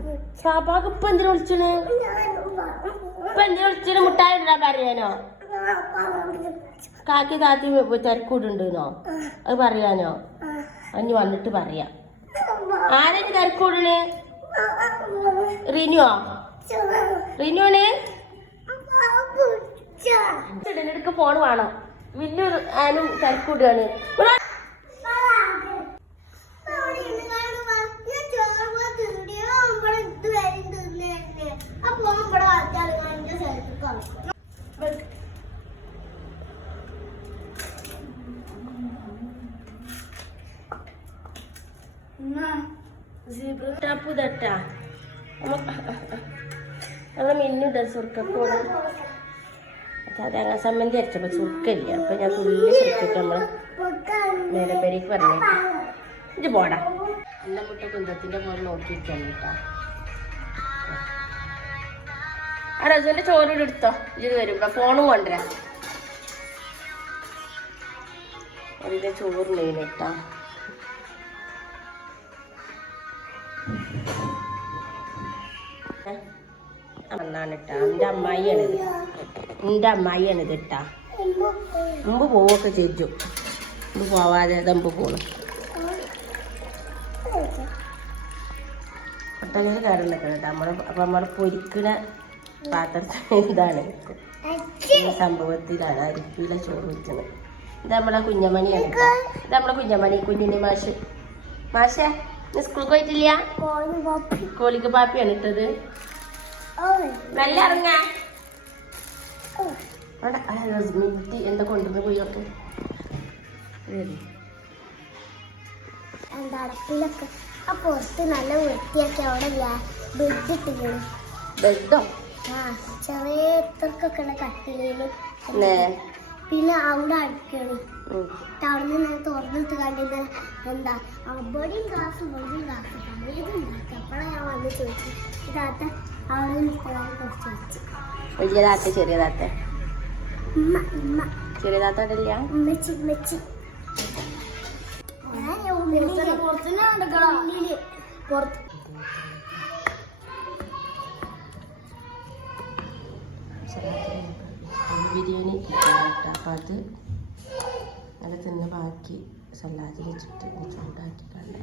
ഇപ്പൊ എന്തിനു വിളിച്ചണ് ഇപ്പൊ എന്തിനു മുട്ടായി ഇടാൻ പറയാനോ? കാക്കി താത്തി തിരക്കൂടുണ്ടോ അത് പറയാനോ? അഞ്ഞു വന്നിട്ട് പറയാം. ആരെങ്കിലും തിരക്കൂടണ്? റിനുവോ? റിനുവാണ് എടുക്ക ഫോൺ വേണം. വലിയൊരു ആനും തിരക്കൂടുകയാണ്. ടപ്പ് തട്ടാ നമ്മളെ മിന്നുണ്ട് സുർക്കപ്പോട് തേങ്ങ സമ്മന്തി അരച്ചപ്പോ സുർക്കല്ല അപ്പൊ ഞാൻ തുള്ളി സുർക്കിട്ട് നമ്മൾ നേരെ പേരേക്ക് പറഞ്ഞേ ഇത് പോടാ. എന്നെ മുട്ട കുന്തത്തിന്റെ പോലെ നോക്കിയിരിക്കാൻ കേട്ടാ. ആ രജുവിന്റെ ചോറ് ഇവിടെ എടുത്തോ. ഇത് വരും ഇവിടെ ഫോണും കൊണ്ടുവരാ. എന്റെ ചോറ് മെയിൻ കേട്ടാ. അന്നാണ് ഇട്ടാ എന്റെ അമ്മായിയാണിത് എന്റെ അമ്മായിയാണിത് ഇട്ടാ. മുമ്പ് പോവൊക്കെ ചെയ്തു. മുമ്പ് പോവാതെ മുമ്പ് പോണു. ഒട്ടകയിൽ കയറി നിൽക്കണം കേട്ടോ നമ്മൾ അപ്പം നമ്മൾ പൊരിക്കണ പാത്രത്തിൽ ഇതാണ്. സംഭവത്തിലാണ്. അരിപ്പിയിലെ ചോറ് വെക്കുന്നത് ഇത് നമ്മളെ കുഞ്ഞമണിയാണ് കേട്ടോ ഇത് നമ്മളെ കുഞ്ഞമണി കുഞ്ഞിന്റെ മാഷ്. മാഷേ. സ്കൂളിൽ പോയിട്ടില്ല? കോളിക്ക് പാപ്പിയാണ് ഇട്ടത്. നല്ല ഇറങ്ങാ. എന്താ കൊണ്ടുവന്ന് പോയി നോക്ക്. അടപ്പിലൊക്കെ. ആ പുറത്ത് നല്ല വൃത്തിയാക്കി അവിടെ ബെഡ് ഇട്ടിക്കണം ബെഡോ ആ ചെറിയ നേ. പിന്നെ അവിടെ അടുക്കളി. ഉം. അവിടെ നിന്ന് തുറന്നിട്ട് കണ്ടിട്ട് എന്താ അവിടെയും ഗ്ലാസ് ഇവിടെയും ഗ്ലാസ് ഉണ്ടാക്കി അപ്പോഴാണ് ഞാൻ വന്ന് ചോദിച്ചു ഇതാത്ത അവിടെ നിൽക്കാൻ കുറച്ച് വെച്ചു വലിയ താത്ത ചെറിയ താത്ത? ഉമ്മ ഉമ്മ. ചെറിയ താത്ത അവിടെ ഇല്ല? ഉമ്മച്ചി ഉമ്മച്ചി. പുറത്ത്. ബിരിയാണി കേട്ടോ അപ്പം അത് നല്ല തിന്ന് ബാക്കി സലാഡ് വെച്ചിട്ട് ചൂടാക്കി കണ്ട്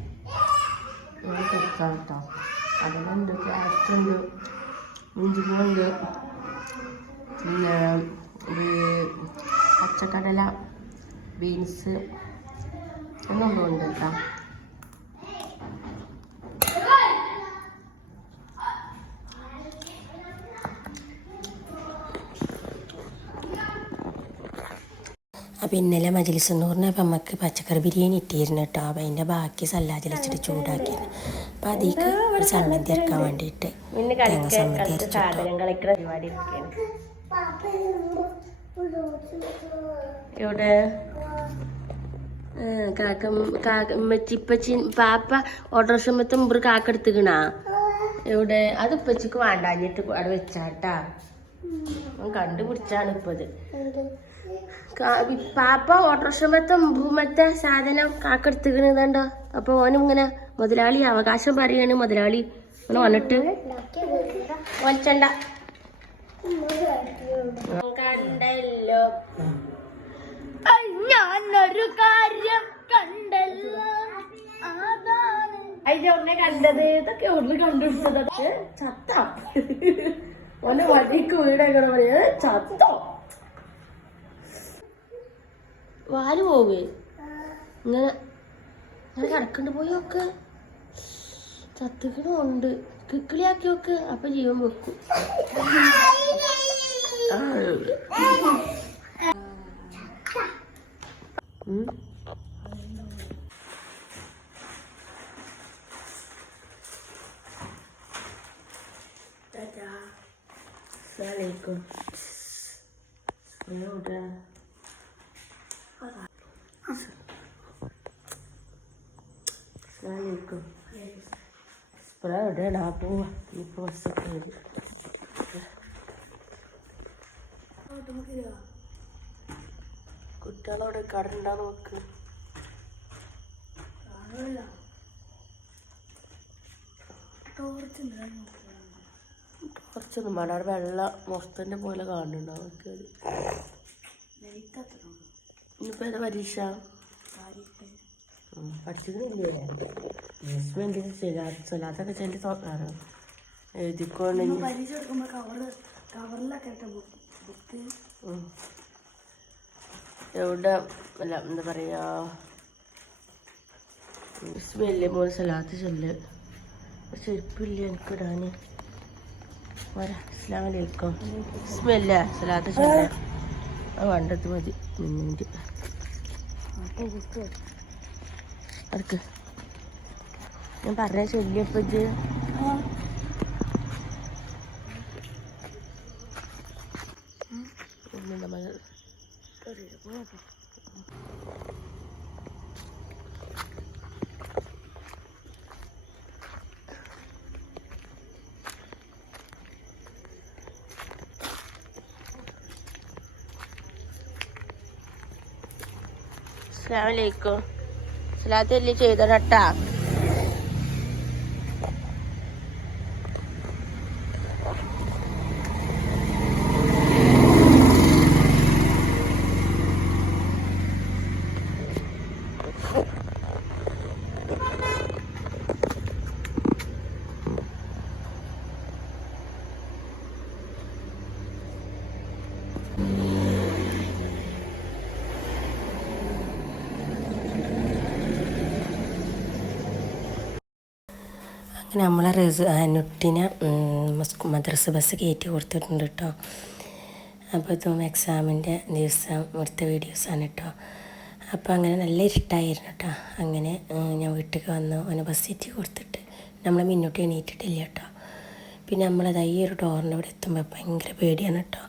ഇവിടെ കൊടുക്കാം കേട്ടോ അതിലുണ്ട് ക്യാരറ്റുണ്ട് ഇഞ്ചിപ്പൂണ്ട് പിന്നെ പച്ചക്കടല ബീൻസ് എന്നുള്ളതുണ്ട് കേട്ടോ അപ്പം ഇന്നലെ മജിലിസ് നൂറിന് അപ്പം നമുക്ക് പച്ചക്കറി ബിരിയാണി ഇട്ടിരുന്നു കേട്ടോ. അപ്പം അതിന്റെ ബാക്കി സല്ലാജിൽ വെച്ചിട്ട് ചൂടാക്കിയിരുന്നു അപ്പം അതിക്ക് ഒരു സമ്മതി ഇറക്കാൻ വേണ്ടിയിട്ട് തേങ്ങ സമ്മതി ഇവിടെ കാക്ക കാക്ക ഇപ്പച്ചി പാപ്പ ഓട്ടോറിക്ഷമത്തെ മുമ്പ് കാക്ക എടുത്തുക്കണാ? എവിടെ? അത് ഇപ്പച്ചിക്ക് വേണ്ടാഞ്ഞിട്ട് അവിടെ വെച്ചാട്ടാ കണ്ടുപിടിച്ചാണ് ഇപ്പത് പാപ്പ ഓട്ടോറിക്ഷമത്തെ ഭൂമത്തെ സാധനം കാക്കെടുത്തിക്കണതണ്ടോ അപ്പൊ ഓനും ഇങ്ങനെ മുതലാളി അവകാശം പറയാണ് മുതലാളി. ഇങ്ങനെ വന്നിട്ട് വലിച്ചണ്ട കണ്ടല്ലോ. ഞാനൊരു കാര്യം കണ്ടല്ലോ. അതിന്റെ ഉടനെ കണ്ടത്? ഇതൊക്കെ ഉടനെ കണ്ടുപിടിച്ചത്? ചത്ത? ഓന്റെ വടിക്ക് വീടൊക്കെ പറയാ ചത്തോ? വാൽ പോവേ. ഇങ്ങനെ ഇങ്ങനെ കിടക്കണ്ട് പോയി നോക്ക്. ചത്തിക്കണുണ്ട് കിക്കിളിയാക്കി നോക്ക്. അപ്പൊ ജീവൻ വെക്കും. ആ. ഉം. അസ്സലാമലൈക്കും ഇവിടെ എവിടെയാണ്? ആ പോവാ. ഈ ബസ്സൊക്കെ വരും. കുട്ടികളവിടെ കടണ്ടാ നോക്ക്. ടോർച്ചൊന്നും വേണ്ട. അവിടെ വെള്ള മൊത്തന്റെ പോലെ കാണുന്നുണ്ടാവും ഇനിയിപ്പോൾ ഏതാ പരീക്ഷ? പഠിച്ചിരുന്നില്ലേ ഹസ്ബൻഡ് ചിലാത്തൊക്കെ ചെല്ലി തോന്നാറ് എഴുതിക്കോണ്ടെങ്കിൽ പരീക്ഷ എടുക്കുമ്പോൾ കവറ് കവറിലൊക്കെ ഇട്ട ബുക്ക്. എവിടെ? അല്ല എന്താ പറയാ? സ്മെല്ല് പോലെ സലാത്ത് ചെല്ല്? ചെരുപ്പില്ല എനിക്കിടാന്. വരാ അസ്ലാം വലൈക്കും സ്മെല്ല സലാത്ത് ചെല്ല്. ആ വണ്ടത്ത് മതി മിനിറ്റ് അടുക്ക്. ഞാൻ പറഞ്ഞ ചൊല്ലിയപ്പോ ഇത്. നമ്മൾ അസ്സലാമലൈക്കും സലാത്ത് അല്ലേ ചെയ്തോട്ടാ അങ്ങനെ നമ്മളെ റിസ് അനുട്ടിനെ മദ്രസ ബസ് കയറ്റി കൊടുത്തിട്ടുണ്ട് കേട്ടോ അപ്പോൾ ഇതും എക്സാമിന്റെ ദിവസം എടുത്ത വീഡിയോസാണ് കേട്ടോ അപ്പോൾ അങ്ങനെ നല്ല ഇരുട്ടായിരുന്നു കേട്ടോ അങ്ങനെ ഞാൻ വീട്ടിലേക്ക് വന്നു. അവനെ ബസ് കയറ്റി കൊടുത്തിട്ട് നമ്മളെ മുന്നോട്ട് എണീറ്റിട്ടില്ല കേട്ടോ പിന്നെ നമ്മളത് ഈ ഒരു ഡോറിന്റെ അവിടെ എത്തുമ്പോൾ ഭയങ്കര പേടിയാണ് കേട്ടോ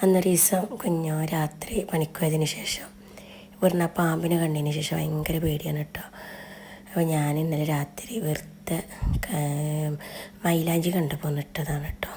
അന്നൊരു ദിവസം കുഞ്ഞോ രാത്രി പണിക്കുപോയതിന് ശേഷം ഇവിടുന്ന് ആ പാമ്പിനെ കണ്ടതിന് ശേഷം ഭയങ്കര പേടിയാണ് കേട്ടോ അപ്പോൾ ഞാൻ ഇന്നലെ രാത്രി വെറുതെ മൈലാഞ്ചി കണ്ടപ്പോൾ ഒന്ന് ഇട്ടതാണ് കേട്ടോ.